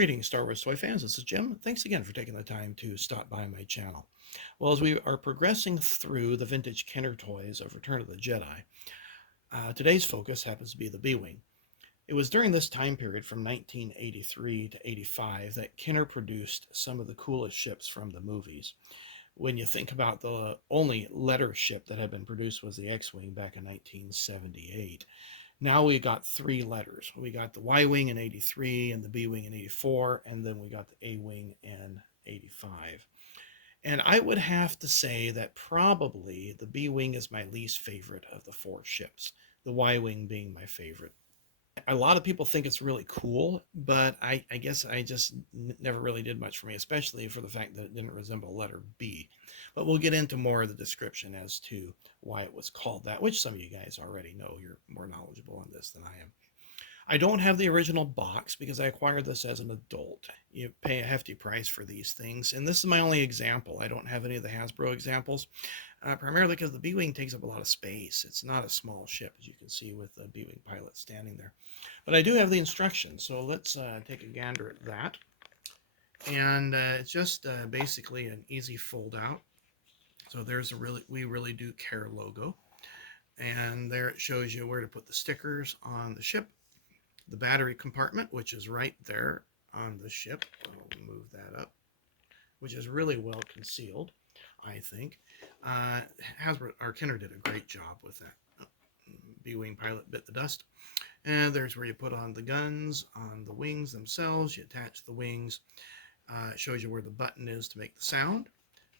Greetings, Star Wars toy fans. This is Jim. Thanks again for taking the time to stop by my channel. Well, as we are progressing through the vintage Kenner toys of Return of the Jedi, today's focus happens to be the B-Wing. It was during this time period from 1983 to 85 that Kenner produced some of the coolest ships from the movies. When you think about the only letter ship that had been produced was the X-Wing back in 1978. Now we got three letters. We got the Y-Wing in 83 and the B-Wing in 84, and then we got the A-Wing in 85. And I would have to say that probably the B-Wing is my least favorite of the four ships, the Y-Wing being my favorite. A lot of people think it's really cool, but I guess I just never really did much for me, especially for the fact that it didn't resemble letter B. But we'll get into more of the description as to why it was called that, which some of you guys already know. You're more knowledgeable on this than I am. I don't have the original box because I acquired this as an adult. You pay a hefty price for these things, and this is my only example. I don't have any of the Hasbro examples, primarily because the B-Wing takes up a lot of space. It's not a small ship, as you can see with the B-Wing pilot standing there. But I do have the instructions, so let's take a gander at that. And it's just basically an easy fold out. So there's We Really Do Care logo. And there it shows you where to put the stickers on the ship. The battery compartment, which is right there on the ship. I'll move that up, which is really well concealed, I think. Hasbro, or Kenner did a great job with that. B-Wing pilot bit the dust. And there's where you put on the guns on the wings themselves. You attach the wings. It shows you where the button is to make the sound.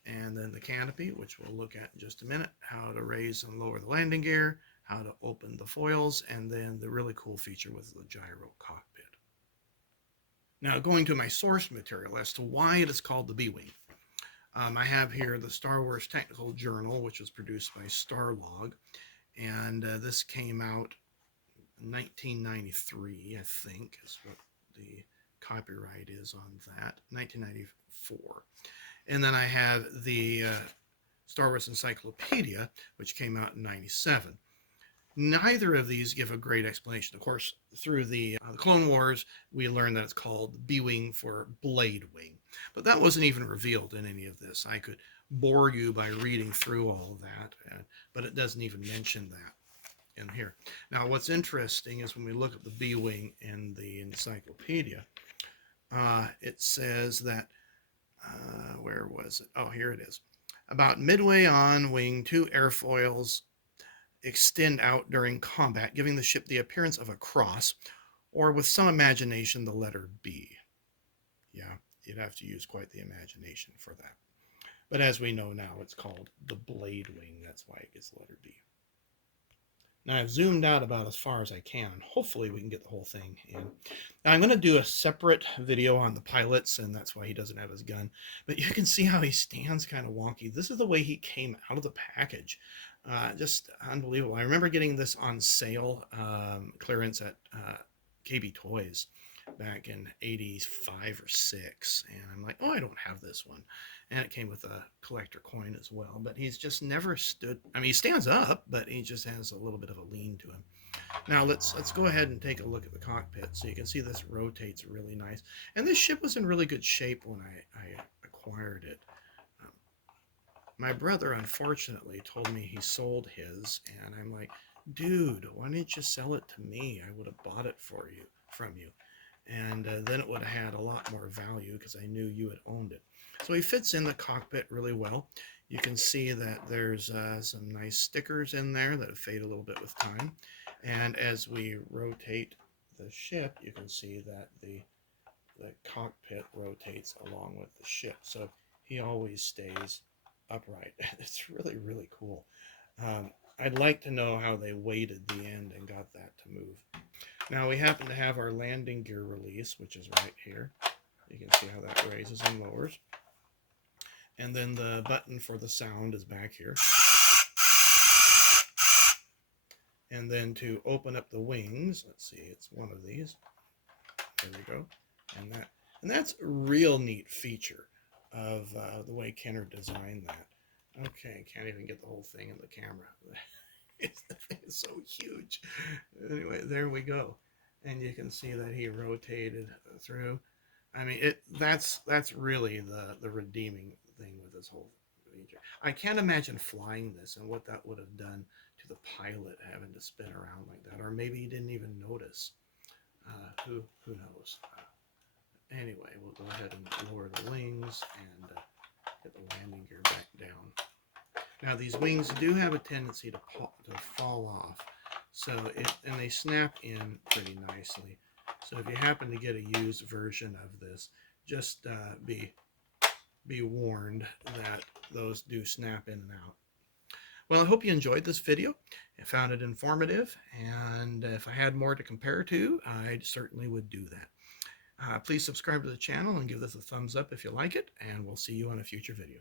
And then the canopy, which we'll look at in just a minute. How to raise and lower the landing gear. How to open the foils, and then the really cool feature with the gyro cockpit. Now, going to my source material as to why it is called the B-Wing. I have here the Star Wars Technical Journal, which was produced by Starlog, and this came out in 1993, I think, is what the copyright is on that, 1994. And then I have the Star Wars Encyclopedia, which came out in 97. Neither of these give a great explanation. Of course, through the Clone Wars, we learned that it's called B-Wing for Blade Wing. But that wasn't even revealed in any of this. I could bore you by reading through all of that, but it doesn't even mention that in here. Now, what's interesting is when we look at the B-Wing in the encyclopedia, it says that, where was it? Oh, here it is. About midway on wing, two airfoils extend out during combat, giving the ship the appearance of a cross, or with some imagination, the letter B. Yeah, you'd have to use quite the imagination for that. But as we know now, it's called the Blade Wing. That's why it gets the letter B. Now I've zoomed out about as far as I can. Hopefully we can get the whole thing in. Now I'm going to do a separate video on the pilots, and that's why he doesn't have his gun. But you can see how he stands kind of wonky. This is the way he came out of the package. Just unbelievable. I remember getting this on sale, clearance at KB Toys back in 85 or 6, and I'm like, oh, I don't have this one. And it came with a collector coin as well, but he's just never stood. I mean, he stands up, but he just has a little bit of a lean to him. Now let's go ahead and take a look at the cockpit. So you can see this rotates really nice, and this ship was in really good shape when I acquired it. My brother, unfortunately, told me he sold his, and I'm like, dude, why didn't you sell it to me? I would have bought it from you. And then it would have had a lot more value because I knew you had owned it. So he fits in the cockpit really well. You can see that there's some nice stickers in there that fade a little bit with time. And as we rotate the ship, you can see that the cockpit rotates along with the ship. So he always stays upright. It's really, really cool. I'd like to know how they weighted the end and got that to move. Now we happen to have our landing gear release, which is right here. You can see how that raises and lowers. And then the button for the sound is back here. And then to open up the wings, let's see, it's one of these. There we go. And that's a real neat feature of the way Kenner designed that. Okay, can't even get the whole thing in the camera. The thing is so huge. Anyway, there we go. And you can see that he rotated through. I mean, that's really the redeeming thing with this whole feature. I can't imagine flying this and what that would have done to the pilot having to spin around like that, or maybe he didn't even notice. Who knows? Anyway, we'll go ahead and lower the wings and get the landing gear back down. Now these wings do have a tendency to fall off, so and they snap in pretty nicely. So if you happen to get a used version of this, just be warned that those do snap in and out. Well, I hope you enjoyed this video and found it informative, and if I had more to compare to, I certainly would do that. Please subscribe to the channel and give this a thumbs up if you like it, and we'll see you on a future video.